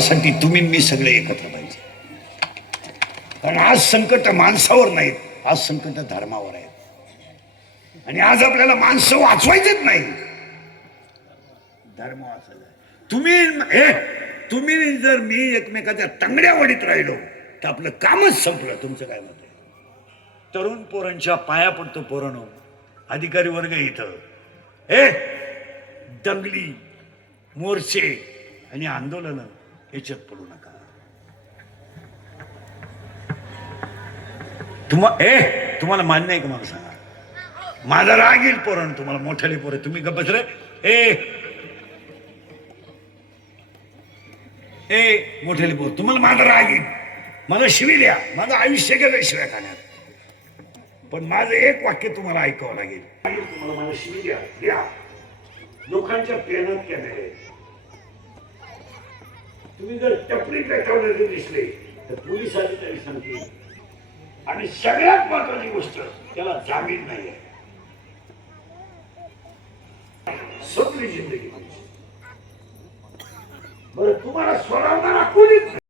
धर्मासाठी तुम्ही मी सगळे एकत्र पाहिजे. कारण आज संकट माणसावर नाहीत, आज संकट धर्मावर आहेत. आणि आज आपल्याला माणसं वाचवायचेच नाही, धर्म वाचवायचा. तुम्ही जर मी एकमेकाच्या तंगड्या वडीत राहिलो तर आपलं कामच संपलं. तुमचं काय मत आहे? तरुण पोरांच्या पाया पडतो पोरांनो, अधिकारी वर्ग इथं दंगली, मोर्चे आणि आंदोलन याच्यात पडू नका. तुम्हाला मान्य आहे का? मला सांगा. माझा राग येईल पोरण, तुम्हाला मोठ्याले पोर तुम्ही गप्प बसले. मोठ्याले पोर तुम्हाला माझा राग येईल, मला शिविल्या, माझं आयुष्य गेलं शिव्या खाण्यात. पण माझं एक वाक्य तुम्हाला ऐकावं लागेल. तुम्हाला माझ्या शिविल्या लोकांच्या प्रेरणात केले. तुम्ही जर टपरी पेटवलेले दिसले तर पोलीस अधिकारी सांगतील. आणि सगळ्यात महत्वाची गोष्ट, त्याला जामीन नाहीये. सगळी जिंदगी बरं तुम्हाला सोडवणारा कोणीच नाही.